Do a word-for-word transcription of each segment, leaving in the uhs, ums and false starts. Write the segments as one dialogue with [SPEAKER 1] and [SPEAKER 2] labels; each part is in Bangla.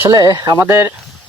[SPEAKER 1] আসলে আমাদের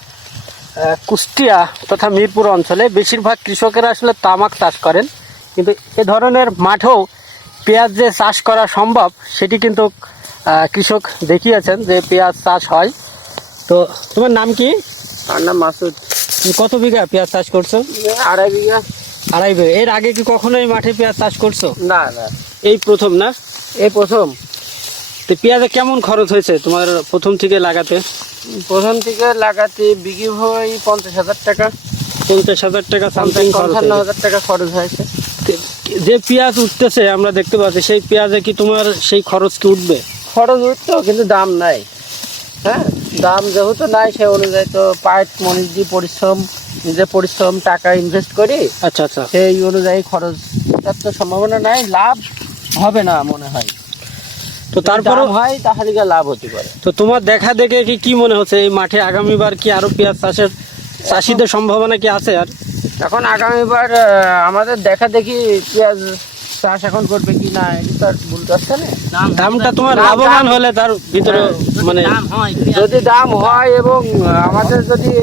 [SPEAKER 1] কুষ্টিয়া তথা মিরপুর অঞ্চলে বেশিরভাগ কৃষকেরা আসলে তামাক চাষ করেন, কিন্তু এ ধরনের মাঠেও পেঁয়াজ যে চাষ করা সম্ভব সেটি কিন্তু কৃষক দেখিয়েছেন যে পেঁয়াজ চাষ হয়। তো তোমার নাম কি?
[SPEAKER 2] আমার নাম মাসুদ।
[SPEAKER 1] কত বিঘা পেঁয়াজ চাষ করছো?
[SPEAKER 2] আড়াই বিঘা।
[SPEAKER 1] আড়াই বিঘা। এর আগে কি কখনো এই মাঠে পেঁয়াজ চাষ করছো?
[SPEAKER 2] না না,
[SPEAKER 1] এই প্রথম না?
[SPEAKER 2] এই প্রথম।
[SPEAKER 1] তো পেঁয়াজে কেমন খরচ হয়েছে তোমার প্রথম থেকে লাগাতে?
[SPEAKER 2] প্রথম থেকে লাগাতে বিঘি হয় পঞ্চাশ হাজার টাকা।
[SPEAKER 1] পঞ্চাশ হাজার টাকা সামথিং খরচ।
[SPEAKER 2] পঞ্চান্ন হাজার টাকা খরচ হয়েছে।
[SPEAKER 1] যে পেঁয়াজ উঠতেছে আমরা দেখতে পাচ্ছি, সেই পেঁয়াজে কি তোমার সেই খরচ কি উঠবে?
[SPEAKER 2] খরচ উঠতো, কিন্তু দাম নাই। হ্যাঁ, দাম যেহেতু নাই সে অনুযায়ী তো পাইট মনিষ দিয়ে পরিশ্রম, নিজে পরিশ্রম টাকা ইনভেস্ট করি।
[SPEAKER 1] আচ্ছা আচ্ছা,
[SPEAKER 2] সেই অনুযায়ী খরচ তো সম্ভাবনা নাই, লাভ হবে না মনে হয়।
[SPEAKER 1] তো তারপরে
[SPEAKER 2] হয় তাহলে লাভ হতে পারে।
[SPEAKER 1] তো তোমার দেখা দেখে কি কি মনে হচ্ছে এই মাঠে আগামীবার কি আরো পেঁয়াজ চাষের চাষিদের সম্ভাবনা কি আছে? আর
[SPEAKER 2] এখন আগামীবার আমাদের দেখা দেখি পেঁয়াজ চাষ এখন করবে কি না এটা বলতে পারছে না।
[SPEAKER 1] দামটা তোমার লাভবান হলে তার ভিতরে মানে
[SPEAKER 2] যদি দাম হয় এবং আমাদের যদি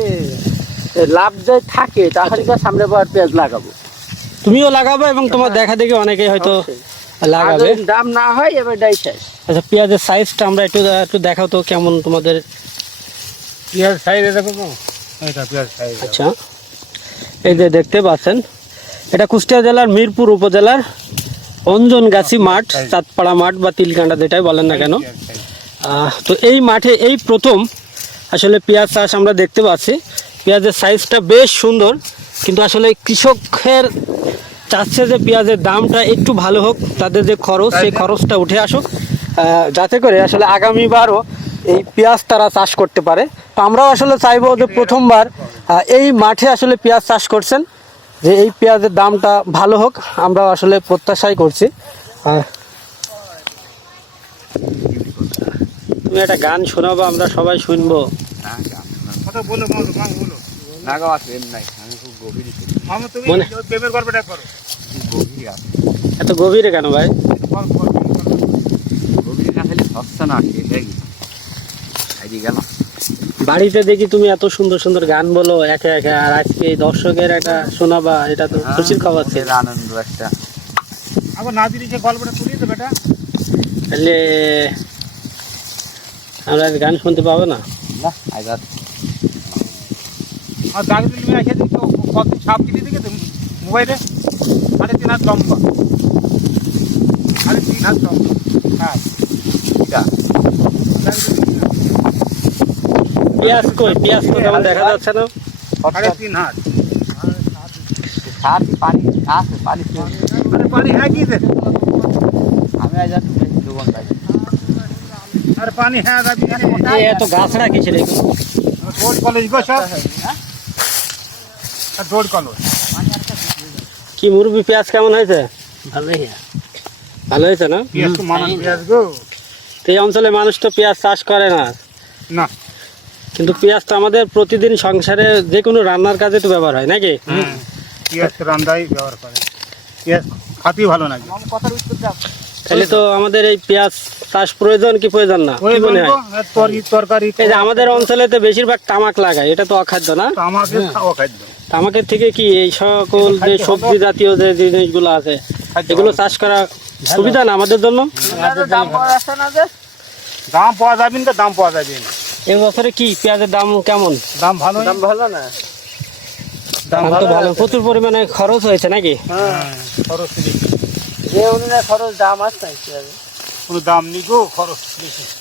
[SPEAKER 2] লাভ যায় থাকে তাহলে সামনে বার পেঁয়াজ লাগাবো।
[SPEAKER 1] তুমিও লাগাবে এবং তোমার দেখা দেখি অনেকেই হয়তো লাগাবে।
[SPEAKER 2] দাম না হয় এবার ডাই শেষ।
[SPEAKER 1] আচ্ছা, পেঁয়াজের সাইজটা আমরা একটু একটু দেখাও তো কেমন তোমাদের
[SPEAKER 2] পেঁয়াজ সাইজ দেখো। এটা পেঁয়াজ সাইজ।
[SPEAKER 1] আচ্ছা, এই যে দেখতে পাচ্ছেন, এটা কুষ্টিয়া জেলার মিরপুর উপজেলার অঞ্জনগাছি মাঠ, চাঁদপাড়া মাঠ বা তিলকান্ডা যেটাই বলেন না কেন। তো এই মাঠে এই প্রথম আসলে পেঁয়াজ চাষ আমরা দেখতে পাচ্ছি। পেঁয়াজের সাইজটা বেশ সুন্দর, কিন্তু আসলে কৃষকের চাচ্ছে যে পেঁয়াজের দামটা একটু ভালো হোক, তাদের যে খরচ সেই খরচটা উঠে আসুক, যাতে করে আসলে আগামীবারও এই পেঁয়াজ তারা চাষ করতে পারে। তো আমরাও আসলে চাইবো যে প্রথমবার এই মাঠে আসলে পেঁয়াজ চাষ করছেন, যে এই পেঁয়াজের দামটা ভালো হোক, আমরাও আসলে প্রত্যাশাই করছি। তুমি একটা গান শোনাবো, আমরা সবাই শুনবো। এত গভীরে কেন ভাই? বাড়িতে দেখি তুমি এত সুন্দর সুন্দর গান বলো একে একে, আর আজকে এই দর্শকের একটা শোনাবা, এটা তো খুশির খবর ছিল।
[SPEAKER 2] আনন্দ একটা। আবার না দিলে যে গল্পটা তুলি তো বেটা,
[SPEAKER 1] তাহলে আমরা গান শুনতে পাবো না?
[SPEAKER 2] না আইবার আর দাগ দিলে আমি এসে দিই তো কত ছাপ দিতে দিকে তো মোবাইলে সাড়ে তিন হাত লম্বা, সাড়ে তিন হাত লম্বা। হ্যাঁ,
[SPEAKER 1] পেঁয়াজ কই? পেঁয়াজ তো তেমন দেখা যাচ্ছে না।
[SPEAKER 2] সাড়ে তিন হাত। সার পানি আছে, পানি আরে পানি হ্যাঁ কি দে আমি আজ দু ঘন্টা আরে পানি হ্যাঁ যাবি।
[SPEAKER 1] এই এত গাছড়া কিসের এগুলো?
[SPEAKER 2] রোড কলেজ গো সব, হ্যাঁ রোড কলেজ।
[SPEAKER 1] কি মুরবি পেঁয়াজ কেমন হয়েছে? ভালোই, ভালো হয়েছে না?
[SPEAKER 2] পেঁয়াজ তো মানান পেঁয়াজ গো।
[SPEAKER 1] এই অঞ্চলে মানুষ তো পেঁয়াজ চাষ করে না,
[SPEAKER 2] না,
[SPEAKER 1] কিন্তু পেঁয়াজ তো আমাদের প্রতিদিন সংসারে যে কোনো রান্নার কাজে তো ব্যবহার হয় নাকি?
[SPEAKER 2] পেঁয়াজ রান্নায় ব্যবহার করে, পেঁয়াজ খাতেই ভালো লাগে।
[SPEAKER 1] তাহলে তো আমাদের এই পেঁয়াজ চাষ প্রয়োজন কি প্রয়োজন না? কি মনে হয়?
[SPEAKER 2] তরকারি
[SPEAKER 1] এই যে আমাদের অঞ্চলে তো বেশিরভাগ তামাক লাগায়, এটা তো অখাদ্য না?
[SPEAKER 2] তামাকের অখাদ্য।
[SPEAKER 1] তামাকের থেকে কি এই সকল যে সবজি জাতীয় যে জিনিসগুলো আছে এগুলো চাষ করা সুবিধা না আমাদের জন্য?
[SPEAKER 2] দাম পাওয়া যাবে না, দাম পাওয়া যাবে না।
[SPEAKER 1] এই বছরে কি পেঁয়াজের দাম কেমন?
[SPEAKER 2] দাম ভালো, দাম ভালো না,
[SPEAKER 1] দাম তো ভালো, প্রচুর পরিমাণে খরচ হয়েছে নাকি?
[SPEAKER 2] হ্যাঁ, খরচ যে অনুযায়ী খরচ দাম আছে, কোনো দাম নেই গো, খরচ বেশি।